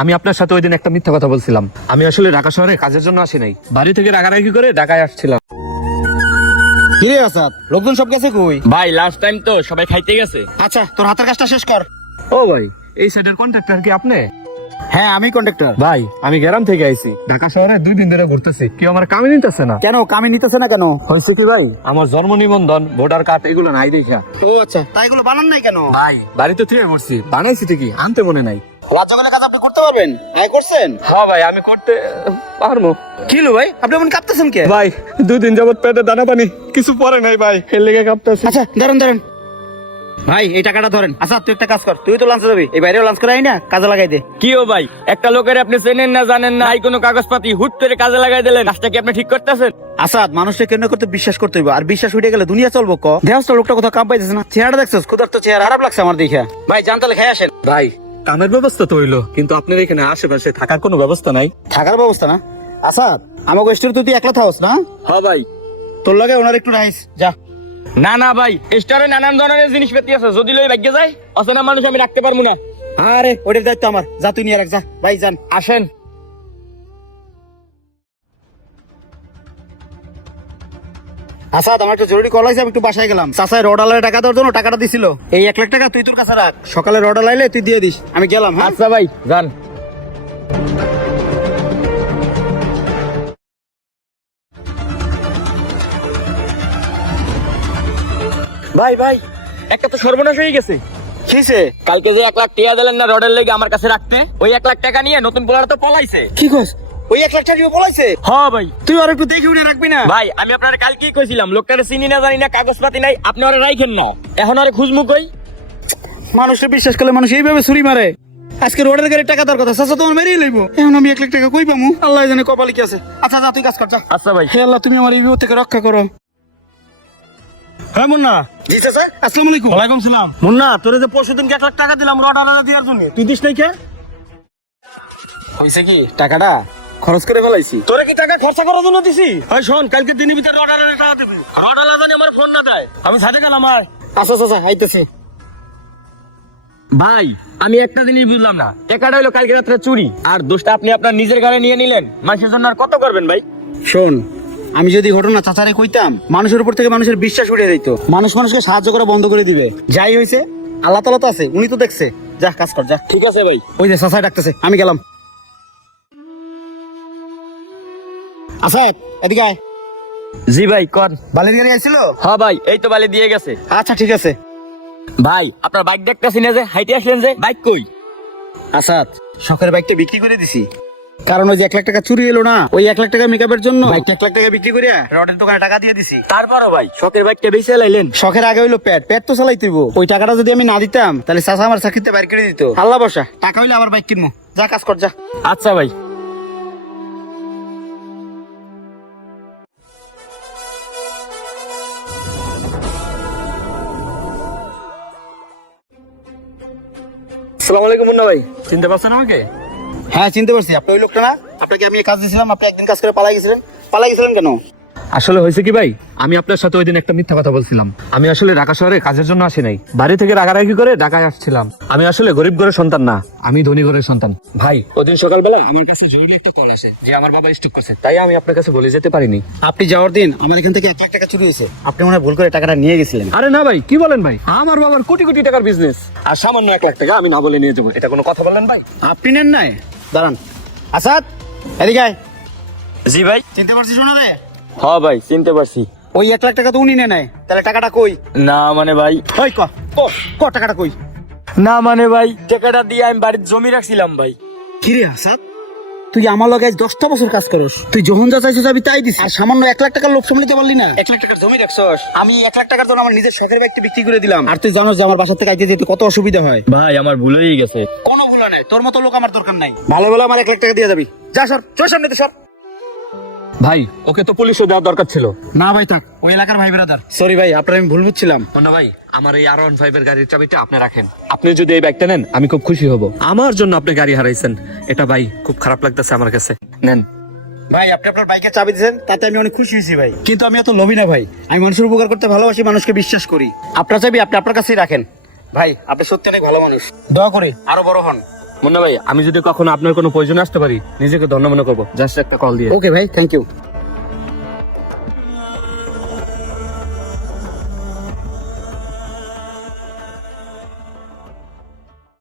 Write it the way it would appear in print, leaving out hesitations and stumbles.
আমি আপনার সাথে ওই দিন একটা মিথ্যা কথা বলছিলাম। আমি আসলে ঢাকা শহরে কাজের জন্য আসি নাই, বাড়ি থেকে রাগারাগি করে ঢাকায় আসছিলাম। কিরে আসাদ, লোকজন সব গেছে কই? ভাই লাস্ট টাইম তো সবাই খাইতে গেছে। আচ্ছা, তোর হাতের কাজটা শেষ কর। ও ভাই, এই সাইডের কন্ট্রাক্টর কি আপনি? হ্যাঁ, আমি কন্ট্রাক্টর। ভাই আমি গ্রাম থেকে আইছি, ঢাকা শহরে 2 দিন ধরে ঘুরতেছি, কেউ আমার কামে নিতেছে না। কেন কামে নিতেছে না কেন? হয়েছে কি ভাই, আমার জন্ম নিবন্ধন, ভোটার কার্ড এগুলো নাই দেখা। ও আচ্ছা, তাই এগুলো বানান নাই কেন? ভাই বাড়িতে থেকে মরছি, বানাইছি ঠিকই, আনতে মনে নাই। রাজ্যকালের কাজ আপনি করতে পারবেন? হ্যাঁ করছেন? হ্যাঁ ভাই আমি করতে পারবো। কি হলো ভাই, আপনি এমন কাঁপতেছেন কে? ভাই 2 দিন যাবত পেটে দানা পানি কিছু পরে নাই ভাই, এর লেগে কাঁপতেছি। আচ্ছা দাঁড়ান দাঁড়ান ভাই, এই টাকাটা ধরেন। আচ্ছা তুই একটা কাজ কর, তুই তো লাঞ্চে যাবি, এই বাইরেও লাঞ্চ করে আই না, কাজে লাগাই দে। কি ও ভাই, একটা লোকের আপনি চেনেন না জানেন না, এই কোনো কাগজপাতি হুট করে কাজে লাগাই দিলেন, কাজটা কি আপনি ঠিক করতেছেন? আসাদ, মানুষকে কেন্দ্র করতে বিশ্বাস করতে হইব, আর বিশ্বাস উঠে গেলে দুনিয়া চলবো। দেহস লোকটা কোথাও কাম পাইতেছে না, চেহারা দেখছিস, খুদার তো চেহারা খারাপ লাগছে আমার দেখে। ভাই জান তাহলে খেয়ে আসেন। ভাই কামের ব্যবস্থা তো হইলো, কিন্তু আপনার এখানে আশেপাশে থাকার কোনো ব্যবস্থা নাই? থাকার ব্যবস্থা না? আসাদ, আমাকে স্টোর তুই একলা থাকস না? হ্যাঁ ভাই। তোর লাগে ওনার একটু রাইস যা। না না ভাই, স্টোরে নানান ধরনের জিনিসপাতি আছে, যদি লই ভাগ্যে যায় অচেনা মানুষ আমি রাখতে পারবো না। আরে ওটার দায়িত্ব আমার, যা তুই নিয়ে রাখ যা। ভাই যান। আসেন। আসাদ, আমার একটা জরুরি কল আছে, আমি একটু বাসায় গেলাম। চাচাই রড আলারে টাকা দেওয়ার জন্য টাকাটা দিছিল, এই 1 লাখ টাকা তুই তোর কাছে রাখ, সকালে রড আলাইলে তুই দিয়ে দিস, আমি গেলাম। হ্যাঁ আচ্ছা ভাই যান। ভাই ভাই, একটা তো সর্বনাশ হয়ে গেছে। কিসে? কালকে যে 1 লাখ টাকা দিলেন না রডের লেগে আমার কাছে রাখতে, ওই 1 লাখ টাকা নিয়ে নতুন পোলার তো পলাইছে। কি কস? ওই 1 লাখ টাকা দিয়ে পলাইছে? হ্যাঁ ভাই। তুই আর একটু দেখে উঠে রাখবি না? ভাই আমি আপনার কালকেই কইছিলাম, লোকটারে চিনি না জানি না, কাগজপাতি নাই, আপনি ওরা রাইখেন না, এখন আর খুঁজমু কই? মানুষকে বিশ্বাস করলে মানুষ এইভাবে ছুরি মারে। আজকে রোডের গাড়ি টাকা দেওয়ার কথা, চাচা তোমার মেরেই লইব, এখন আমি 1 লাখ টাকা কই পামু? আল্লাহ জানে কপালে কি আছে। আচ্ছা যা, তুই কাজ কর যা। আচ্ছা ভাই। হে আল্লাহ, তুমি আমার এই বিপদ থেকে রক্ষা করো। হ্যাঁ মুন্না। জি চাচা। আসসালামু আলাইকুম। ওয়ালাইকুম সালাম। মুন্না, তোরে যে পরশুদিন 1 লাখ টাকা দিলাম রড আলাদা দেওয়ার জন্য, তুই দিস নাই কে? হইছে কি, টাকাটা খরচ করে ফেলাইছি। তোরে কি টাকা খরচা করার জন্য দিছি? এই শোন, কালকে দিনের ভিতরে রড আলাদা টাকা দিবি। রড আলাদা জানি আমার ফোন না দেয়, আমি সাথে গেলাম। আয়। আচ্ছা চাচা, আইতেছি। ভাই আমি একটা জিনিস বুঝলাম না, টাকাটা হইলো কালকে রাত্রে চুরি, আর দোষটা আপনি আপনার নিজের ঘরে নিয়ে নিলেন, মানুষের জন্য আর কত করবেন ভাই? শোন, আমি যদি ঘটনা চাচারে কইতাম, মানুষের উপর থেকে মানুষের বিশ্বাস উঠে যেত, মানুষ মানুষকে সাহায্য করা বন্ধ করে দিবে। যাই হয়েছে, আল্লাহ তাআলা তো আছে, উনি তো দেখছে। যা কাজ কর যা। ঠিক আছে ভাই। ওই যে চাচাই ডাকতেছে, আমি গেলাম। আচ্ছা এদিকে আয়। জি ভাই কর। বালির গাড়ি আইছিল? হ্যাঁ ভাই, এই তো বালি দিয়ে গেছে। আচ্ছা ঠিক আছে। ভাই আপনার বাইক দেখতেছি না যে, হাইটে আসলেন যে, বাইক কই? আসাদ, শখের বাইকটা বিক্রি করে দিছি, কারণ ওই যে 1 লাখ টাকা চুরি এলো না, ওই 1 লাখ টাকা মেকআপের জন্য বাইকটা 1 লাখ টাকা বিক্রি করে রডের দোকানে টাকা দিয়ে দিছি। তারপরও ভাই শখের বাইকটা বেঁচে লাইলেন। শখের আগে হইলো পেট, পেট তো চালাই তুইব। ওই টাকাটা যদি আমি না দিতাম, তাহলে চাচা আমার চাকরিতে বাইর করে দিত। আল্লাহ বসা, টাকা হইলে আবার বাইক কিনবো। যা কাজ কর যা। আচ্ছা ভাই। আসসালামু আলাইকুম মুন্না ভাই, চিনতে পারছেন আমাকে? হ্যাঁ চিনতে পারছি, আপনি ওই লোকটা না? আপনাকে আমি কাজ দিয়েছিলাম, আপনি একদিন কাজ করে পালাই গেছিলেন কেন? আসলে হয়েছে কি ভাই, আমি আপনার সাথে ওই দিন একটা মিথ্যা কথা বলছিলাম। আমি আসলে ঢাকা শহরে কাজের জন্য আসি নাই, বাড়ি থেকে রাগারাগি করে ঢাকায় আসছিলাম। আমি আসলে গরিব ঘরের সন্তান না, আমি ধনী ঘরের সন্তান। ভাই ওদিন সকালবেলা আমার কাছে জরুরি একটা কল আসে যে আমার বাবা স্ট্রোক করছে, তাই আমি আপনার কাছে বলে যেতে পারিনি। আপনি যাওয়ার দিন আমার এখান থেকে 1 লাখ টাকা চুরি হয়েছে, আপনি মনে হয় ভুল করে টাকাটা নিয়ে গেছিলেন। আরে না ভাই, কি বলেন ভাই, আমার বাবার কোটি কোটি টাকার বিজনেস, আর সামান্য 1 লাখ টাকা আমি না বলে নিয়ে যাবো, এটা কোনো কথা বললেন ভাই? আপনি নেন নাই? দাঁড়ান। আসাদ এদিকে আয়। জি ভাই। চিনতে পারছিস শোনা রে? হ্যাঁ ভাই চিনতে পারছি। ওই 1 লাখ টাকা তো উনি নেয় নাই, তাহলে টাকাটা কই? না মানে ভাই, ওই ক টাকাটা কই? না মানে ভাই, টাকাটা দিয়ে আমি বাড়ির জমি রাখছিলাম ভাই। কিরে আসাদ, তুই আমার লগে আজ 10টা বছর কাজ করস, তুই যখন যা চাইছিস আমি তাই দিস, আর সামান্য 1 লাখ টাকার লোভ সামলাতে পারলি না? 1 লাখ টাকার জমি রাখছস, আমি 1 লাখ টাকার জন্য আমার নিজের শখের বাইকটা বিক্রি করে দিলাম। আর তুই জানোস যে আমার বাসা থেকে আইতে যেতে কত অসুবিধা হয়। ভাই আমার ভুল হয়ে গেছে। কোনো ভুল নেই, তোর মতো লোক আমার দরকার নাই। ভালো ভালো আমার 1 লাখ টাকা দিয়ে যাবি। যা সর, চল সামনে তো সর। ভাই ওকে তো পুলিশে দেওয়ার দরকার ছিল। না ভাই থাক, ওই এলাকার ভাই ব্রাদার। সরি ভাই, আপনার আমি ভুল বুঝছিলাম। মুন্না ভাই, আমার এই R15 এর গাড়ির চাবিটা আপনি রাখেন। আপনি যদি এই বাইকটা নেন আমি খুব খুশি হব। আমার জন্য আপনি গাড়ি হারাইছেন, এটা ভাই খুব খারাপ লাগতেছে আমার কাছে। নেন ভাই, আপনি আপনার বাইকের চাবি দিয়েছেন, তাতে আমি অনেক খুশি হয়েছি ভাই, কিন্তু আমি এত লোভী না ভাই। আমি মানুষের উপকার করতে ভালোবাসি, মানুষকে বিশ্বাস করি। আপনার চাবি আপনি আপনার কাছেই রাখেন। ভাই আপনি সত্যি অনেক ভালো মানুষ, দোয়া করি আরো বড় হন। মুন্না ভাই, আমি যদি কখনো আপনার কোনো প্রয়োজন আসতে পারি নিজেকে ধন্য মনে করবো, জাস্ট একটা কল দিয়ে। ওকে ভাই, থ্যাংক ইউ।